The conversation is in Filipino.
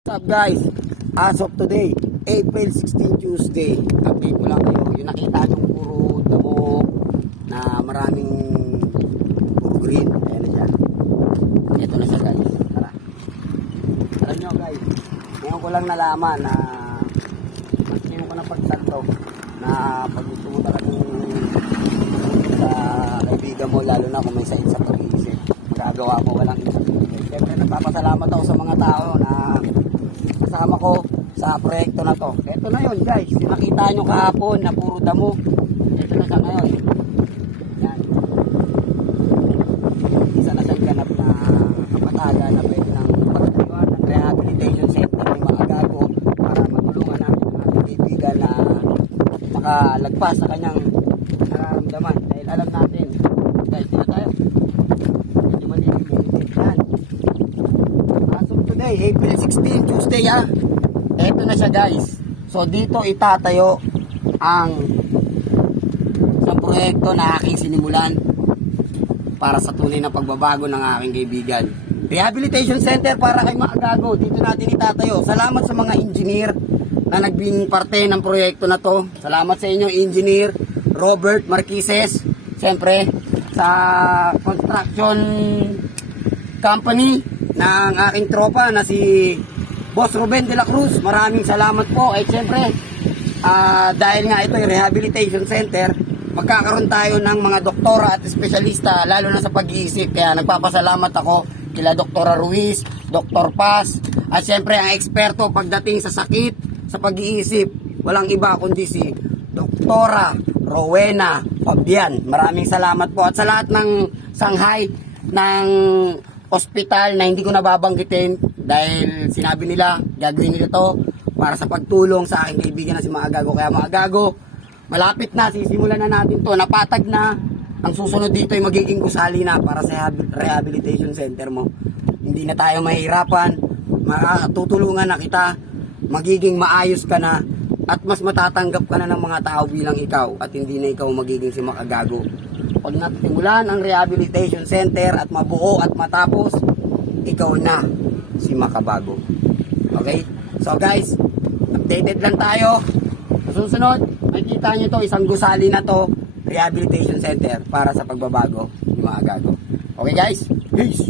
What's up guys? As of today, April 16 Tuesday, update ko lang kayo. Yung nakita nyo puro damo na maraming puro green. Ayan na siya. Ito na siya guys. Tara. Alam nyo guys, ngayon ko lang nalaman na magsiyo ko na pagsanto na pag gusto mo talagang sa kaibigan mo, lalo na kung may sakit sa pag-iisip, magagawa mo walang isip. Siyempre nagpapasalamat ako sa mga tao na kasama ko sa proyekto na to. Ito na yun guys, nakita nyo kahapon na puro damo. Ito na siya ngayon. Yan. Isa na siyang ganap na kapatagan na pwede ng pagtayuan ng rehabilitation center ng mga gago para matulungan natin ang ating kaibigan na makalagpas sa kanyang nararamdaman. Dahil alam natin, guys, dito tayo. Medyo malilim-lilim. Yan. As of today, April 16, Tuesday Ito na siya guys. So dito itatayo ang isang proyekto na aking sinimulan para sa tunay na pagbabago ng aking kaibigan. Rehabilitation Center para kay mga gago. Dito natin itatayo. Salamat sa mga engineer na nagbing parte ng proyekto na to. Salamat sa inyo, Engineer Robert Marquises. Siyempre sa construction company ng aking tropa na si Boss Ruben de la Cruz. Maraming salamat po. At siyempre dahil nga ito ay rehabilitation center, magkakaroon tayo ng mga doktora at espesyalista lalo na sa pag-iisip. Kaya nagpapasalamat ako kila Doktora Ruiz, Dr. Paz, at siyempre ang eksperto pagdating sa sakit sa pag-iisip, walang iba kundi si Doktora Rowena Fabian. Maraming salamat po. At sa lahat ng sanghay ng ospital na hindi ko nababanggitin dahil sinabi nila gagawin nila to para sa pagtulong sa aking kaibigan na si Mga Gago. Kaya Mga Gago, malapit na, sisimulan na natin to, napatag na. Ang susunod dito ay magiging gusali na para sa rehabilitation center mo. Hindi na tayo mahihirapan, tutulungan na kita, magiging maayos ka na at mas matatanggap ka na ng mga tao bilang ikaw at hindi na ikaw magiging si Mga Gago. Pag natimulan ang rehabilitation center at mabuo at matapos, ikaw na si Makabago. Okay? So guys, updated lang tayo. Susunod, makikita nyo to, isang gusali na to, rehabilitation center para sa pagbabago ni Mga Gago. Okay guys? Peace!